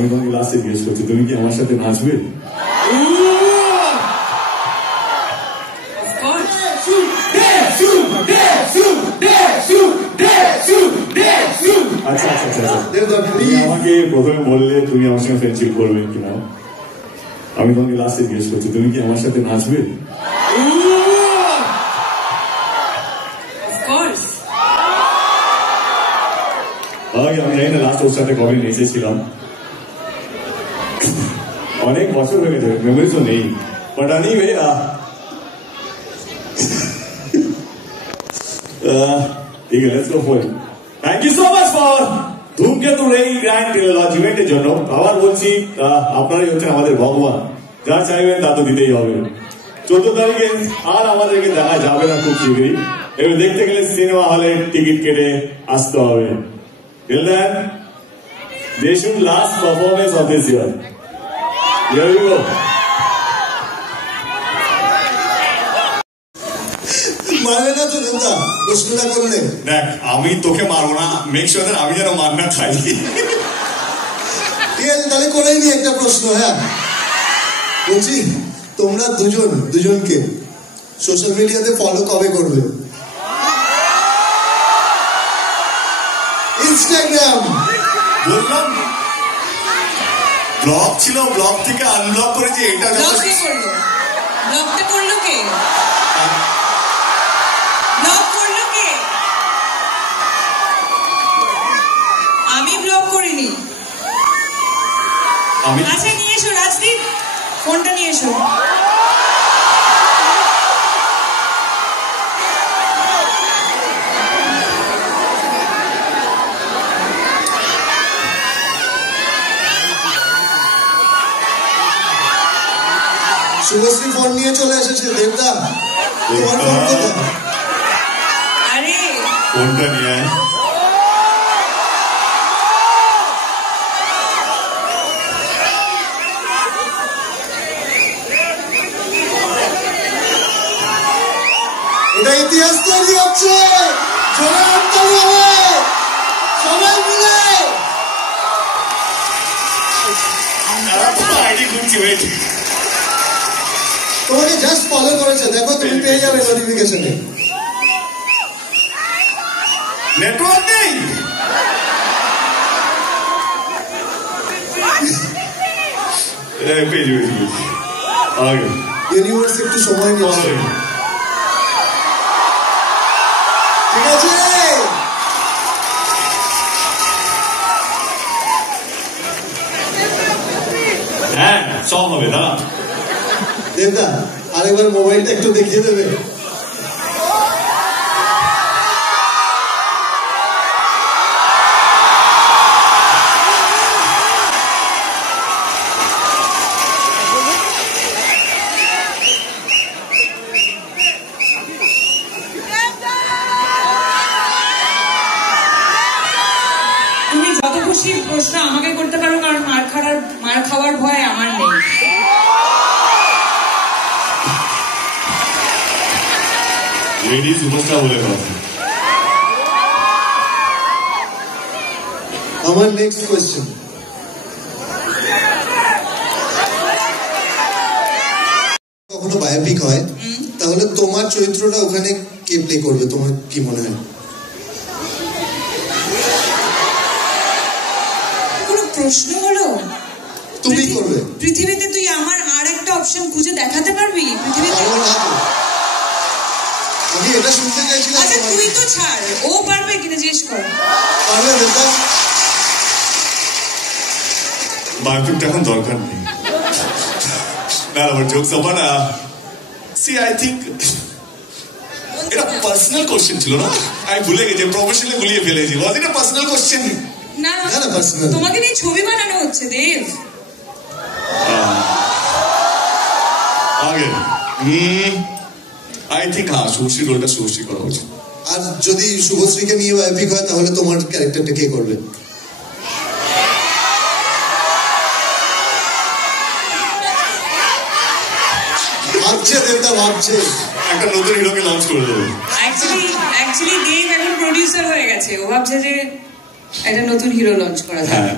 আমি তোমাকে লাস্টে জিজ্ঞেস করছি, তুমি কি আমার সাথে নাচবে? আচ্ছা আচ্ছা আচ্ছা, তুমি আমাকে প্রথমে বললে তুমি আমার সঙ্গে ফ্রেন্ডশিপ করবে কিনা, আমি তোমাকে লাস্টে জিজ্ঞেস করছি, তুমি কি আমার সাথে নাচবে? আমি জানি না লাস্ট ওর সাথে কবে নেচেছিলাম, অনেক বছর হয়ে গেছে, মেমোরি তো নেই, বাট এনিওয়ে ঠিক আছে, let's go for it. Thank you so much for ধূমকেতুর এই গ্র্যান্ড ইভেন্টের জন্য। আবার বলছি, আপনারাই হচ্ছেন আমাদের ভগবান, যা চাইবেন তা তো দিতেই হবে। 14 তারিখে আর আমাদেরকে দেখা যাবে না খুব শীঘ্রই, এবার দেখতে গেলে সিনেমা হলে টিকিট কেটে আসতে হবে। Till then, they should last performance of this year. Here we go. মারবে না তো দেবদা, প্রশ্নটা করলে দেখ, আমি তোকে মারবো না, মেক শিওর দ্যাট আমি যেন মার না খাই। ঠিক আছে, তাহলে করেই নি একটা প্রশ্ন। হ্যাঁ বলছি, তোমরা দুজনকে সোশ্যাল মিডিয়াতে ফলো কবে করবে? ইনস্টাগ্রাম বললাম ব্লক ছিল, ব্লক থেকে আনব্লক করেছি। এটা ব্লকটা করলো কে? ব্লক করলো কে? আমি ব্লক করিনি। আচ্ছা নিয়ে এসো রাজদীপ, ফোনটা নিয়ে এসো। শুভশ্রী ফোন নিয়ে চলে এসেছে। দেবদা, তোমার ফোন কোথায়? আরে ফোনটা নিয়ে আয়। এটা ইতিহাস তৈরি হচ্ছে, জোড়াতালি হবে সবাই মিলে। আইডি খুঁজছি, ওয়েট। তোমাকে জাস্ট ফলো করেছে, দেখো তুমি পেয়ে যাবে নোটিফিকেশনে। নেটওয়ার্ক নেই। পেজ আগে ইউনিভার্স একটু সময় নিচ্ছে। ঠিক আছে, হ্যাঁ সব হবে। দাঁড়া দেবদা, আরেকবার মোবাইলটা একটু দেখিয়ে দেবে? তুমি যত খুশি প্রশ্ন আমাকে করতে পারো, কারণ মার খাওয়ার ভয় আমার নেই। লেডি সুপারস্টার বলে কথা। আমার নেক্সট কোয়েশ্চেন, কখনো বায়োপিক হয়, তাহলে তোমার চরিত্রটা ওখানে কে প্লে করবে? তোমার কি মনে হয়? কোনো প্রশ্ন হলো? তুমি করবে। পৃথিবীতে তুই আমার আর একটা অপশন খুঁজে দেখাতে পারবি পৃথিবীতে? আমি এটা শুনতে চাইছিলাম। আচ্ছা তুই তো ছাড়, ও পারবে কিনা জিজ্ঞেস কর। পারবে দেবদা? বায়োপিকটা এখন দরকার নেই। না আমার জোকস আবার না। সি আই থিঙ্ক এটা পার্সোনাল কোশ্চেন ছিল না, আমি ভুলে গেছি, প্রফেশনালি গুলিয়ে ফেলেছি। ওয়াজ এটা পার্সোনাল কোশ্চেন? না না পার্সোনাল। তোমাকে নিয়ে ছবি বানানো হচ্ছে দেব। আগে আই থিঙ্ক হ্যাঁ শুভশ্রী রোলটা শুভশ্রী করা উচিত। আর যদি শুভশ্রীকে নিয়ে বায়োপিক হয়, তাহলে তোমার ক্যারেক্টারটা কে করবে? ভাবছে দেবদা, ভাবছে একটা নতুন হিরোকে লঞ্চ করে দেবে। অ্যাকচুয়ালি দেব এখন প্রডিউসার হয়ে গেছে, ও ভাবছে যে একটা নতুন হিরো লঞ্চ করা যায়। হ্যাঁ